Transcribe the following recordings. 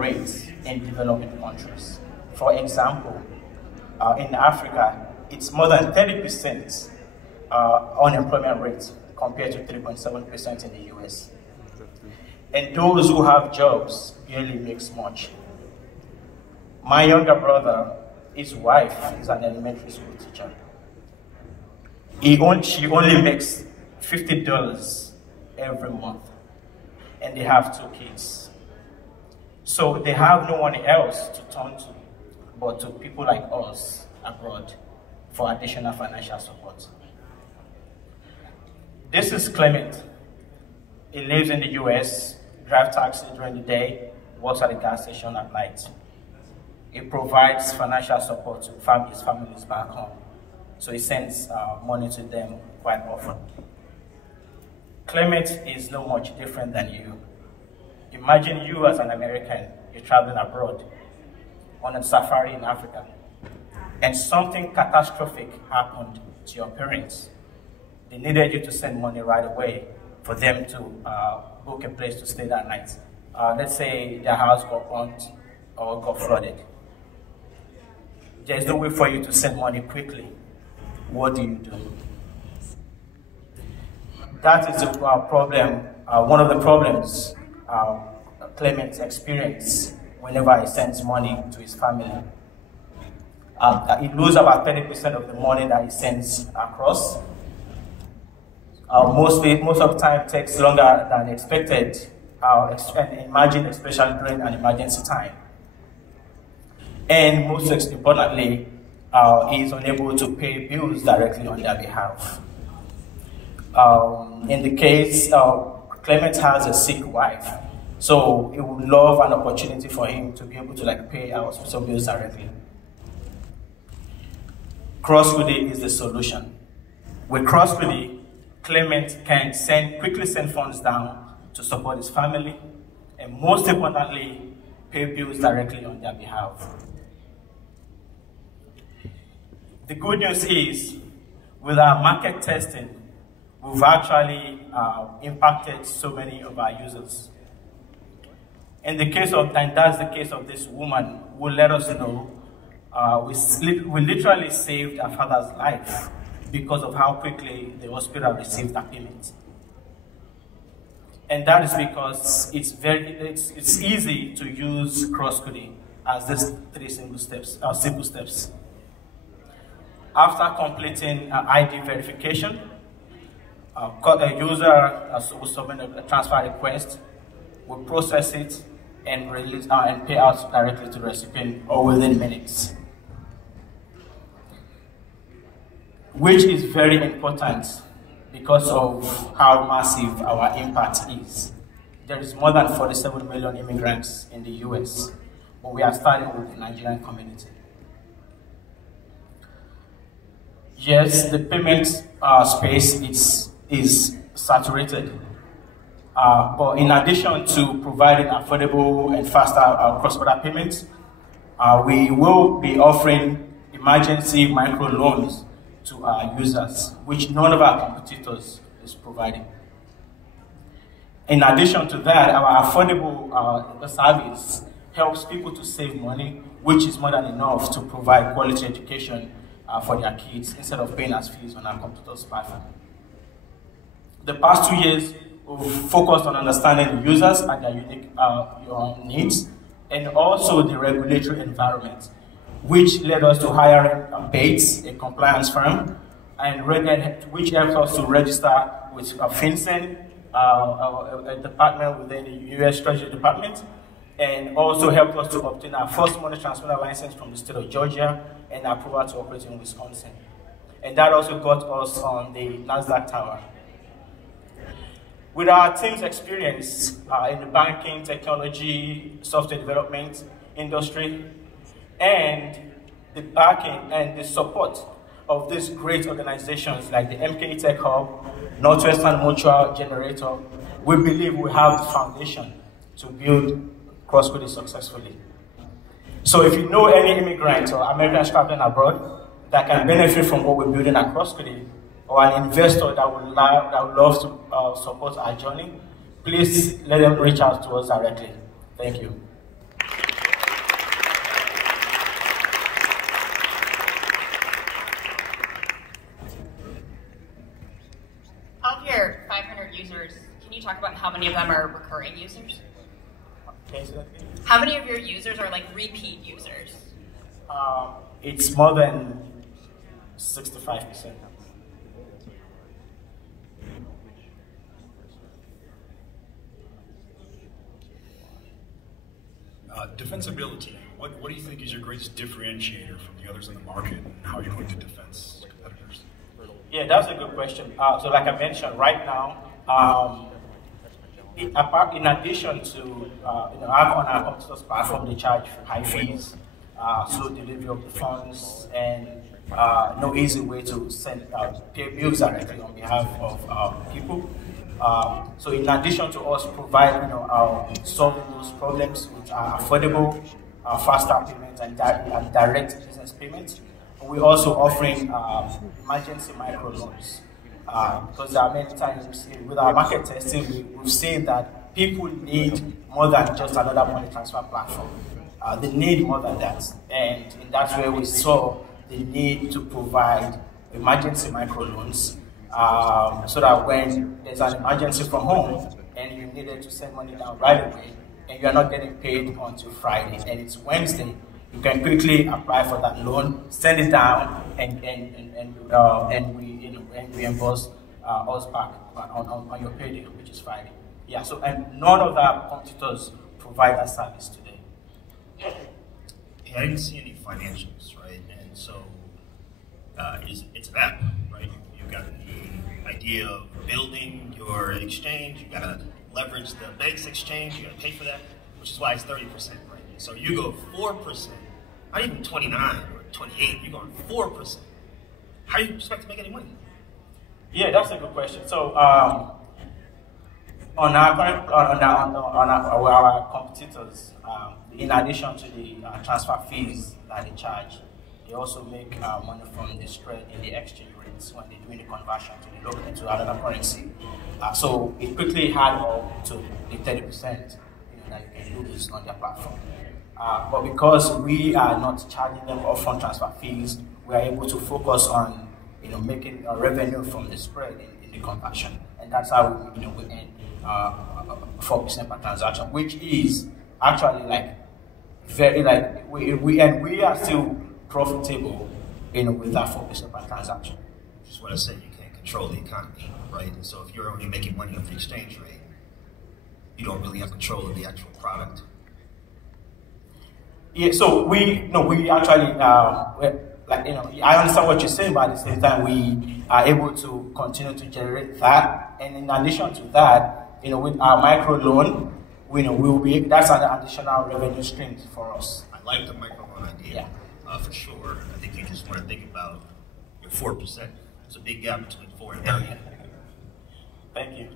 rates in developing countries. For example, in Africa, it's more than 30% unemployment rate compared to 3.7% in the US. And those who have jobs barely makes much. My younger brother, his wife is an elementary school teacher. She only makes $50 every month, and they have 2 kids. So they have no one else to turn to but to people like us abroad for additional financial support. This is Clement. He lives in the US, drives taxi during the day, works at a gas station at night. He provides financial support to his families back home. So he sends money to them quite often. Clement is no much different than you. Imagine you as an American, you're traveling abroad on a safari in Africa, and something catastrophic happened to your parents. They needed you to send money right away for them to book a place to stay that night. Let's say their house got burnt or got flooded. There's no way for you to send money quickly. What do you do? That is a problem, one of the problems Clement experiences whenever he sends money to his family. He loses about 30% of the money that he sends across. Most of the time takes longer than expected, and imagine especially during an emergency time. And most importantly, he is unable to pay bills directly on their behalf. In the case, Clement has a sick wife, so he would love an opportunity for him to be able to pay our hospital bills directly. Crosskudi is the solution. With Crosskudi, Clement can quickly send funds down to support his family, and most importantly, pay bills directly on their behalf. The good news is, with our market testing, we've actually impacted so many of our users. And that's the case of this woman who let us know we literally saved her father's life because of how quickly the hospital received that payment. And that is because it's easy to use Crosskudi as these 3 simple steps. After completing ID verification, a user will submit a transfer request, will process it, and release and pay out directly to the recipient or within minutes. Which is very important because of how massive our impact is. There is more than 47 million immigrants in the US, but we are starting with the Nigerian community. Yes, the payment space is saturated, but in addition to providing affordable and faster cross-border payments, we will be offering emergency microloans to our users, which none of our competitors is providing. In addition to that, our affordable service helps people to save money, which is more than enough to provide quality education for their kids instead of paying as fees on our competitors' platform. The past 2 years, we've focused on understanding the users and their unique needs, and also the regulatory environment, which led us to hiring Bates, a compliance firm, and which helped us to register with FinCEN, a department within the US Treasury Department, and also helped us to obtain our first money transmitter license from the state of Georgia and approval to operate in Wisconsin. And that also got us on the NASDAQ tower. With our team's experience in the banking, technology, software development industry, and the backing and the support of these great organizations like the MKE Tech Hub, Northwestern Mutual Generator, we believe we have the foundation to build Crosskudi successfully. So if you know any immigrant or American traveling abroad that can benefit from what we're building at Crosskudi, or an investor that would love to support our journey, please let them reach out to us directly. Thank you. how many of them are recurring users? Okay, so that again? How many of your users are like repeat users? It's more than 65%. Defensibility. What do you think is your greatest differentiator from the others in the market, and how are you going to defense competitors? Yeah, that's a good question. So like I mentioned, right now, in addition to, have on our competitors' platform, they charge high fees, slow delivery of the funds, and no easy way to send pay bills directly on behalf of people. So in addition to us providing, solving those problems with affordable, faster payments and direct business payments, we're also offering emergency microloans. Because there are many times with our market testing, we've seen that people need more than just another money transfer platform. They need more than that. And that's where we saw the need to provide emergency microloans so that when there's an emergency from home and you needed to send money down right away and you're not getting paid until Friday and it's Wednesday, you can quickly apply for that loan, send it down, and we reimburse us back on your payday, which is Friday. Yeah. So and none of our competitors provide that service today. Yeah, I didn't see any financials, right? And so it's an app, right? You've got the idea of building your exchange. You got to leverage the bank's exchange. You got to pay for that, which is why it's 30%, right? So you go 4%, not even 29 or 28. You're going 4%. How do you expect to make any money? Yeah, that's a good question. So on our competitors, in addition to the transfer fees that they charge, they also make money from the spread in the exchange rates when they're doing the conversion to the local to another currency. So it quickly had up to the 30% that you can lose on their platform. But because we are not charging them upfront transfer fees, we are able to focus on making a revenue from the spread in the conversion, and that's how we earn 4% per transaction, which is actually we are still profitable with that 4% per transaction. Just want to say you can't control the economy, right? And so if you're only making money off the exchange rate, you don't really have control of the actual product. Yeah, so we actually I understand what you're saying, but at the same time we are able to continue to generate that, and in addition to that, with our micro loan, that's an additional revenue stream for us. I like the micro loan idea, for sure. I think you just want to think about your 4%. There's a big gap between 4 and 30. Thank you.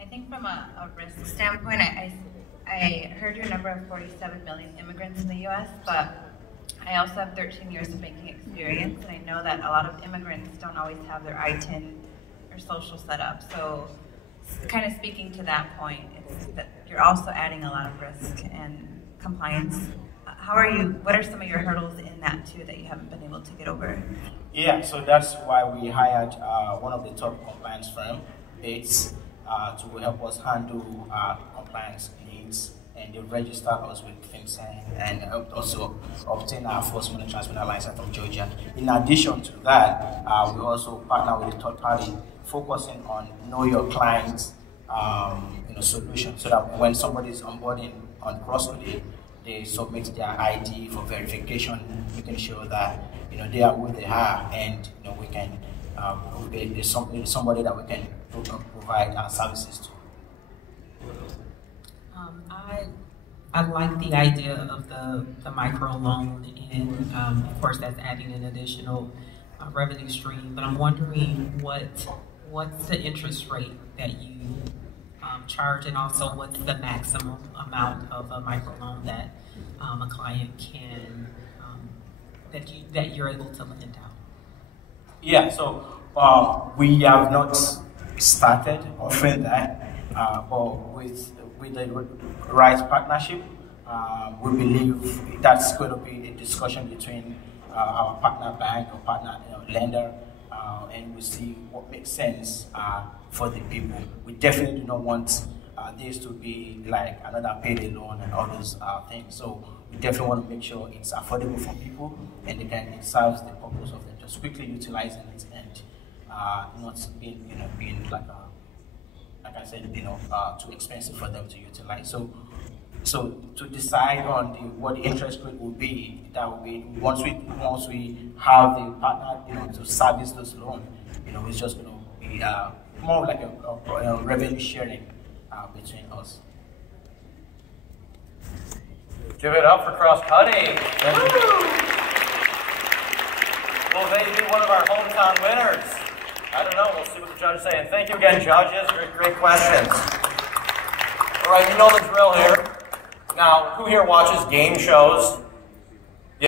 I think from a risk standpoint, I heard your number of 47 million immigrants in the U.S., but I also have 13 years of banking experience, and I know that a lot of immigrants don't always have their ITIN or social set up. So, kind of speaking to that point, it's that you're also adding a lot of risk and compliance. What are some of your hurdles in that too that you haven't been able to get over? Yeah, so that's why we hired one of the top compliance firms, Bates, to help us handle compliance needs, and they registered us with FinCEN and helped also obtain our first money transfer license from Georgia. In addition to that, we also partner with a third party focusing on know your clients solution, so that when somebody is onboarding on Crosskudi, they submit their ID for verification, making sure that they are who they are, and we can there's somebody that we can provide our services to. I like the idea of the micro loan, and of course that's adding an additional revenue stream. But I'm wondering what's the interest rate that you charge, and also what's the maximum amount of a micro loan that a client can that you're able to lend out? Yeah, so we have not started offering that, but with the right partnership, we believe that's going to be a discussion between our partner bank or partner lender, and we see what makes sense for the people. We definitely do not want this to be like another payday loan and all those things. So we definitely want to make sure it's affordable for people, and again, it serves the purpose of them just quickly utilizing it and not being like I said, too expensive for them to utilize. So to decide on what the interest rate will be, that will be once we have the partner, to service those loans, it's just going to be more like a revenue sharing between us. Give it up for Crosskudi. Will they be one of our hometown winners? I don't know. We'll see what the judges say. And thank you again, judges. Great questions. All right, you know the drill here. Now, who here watches game shows?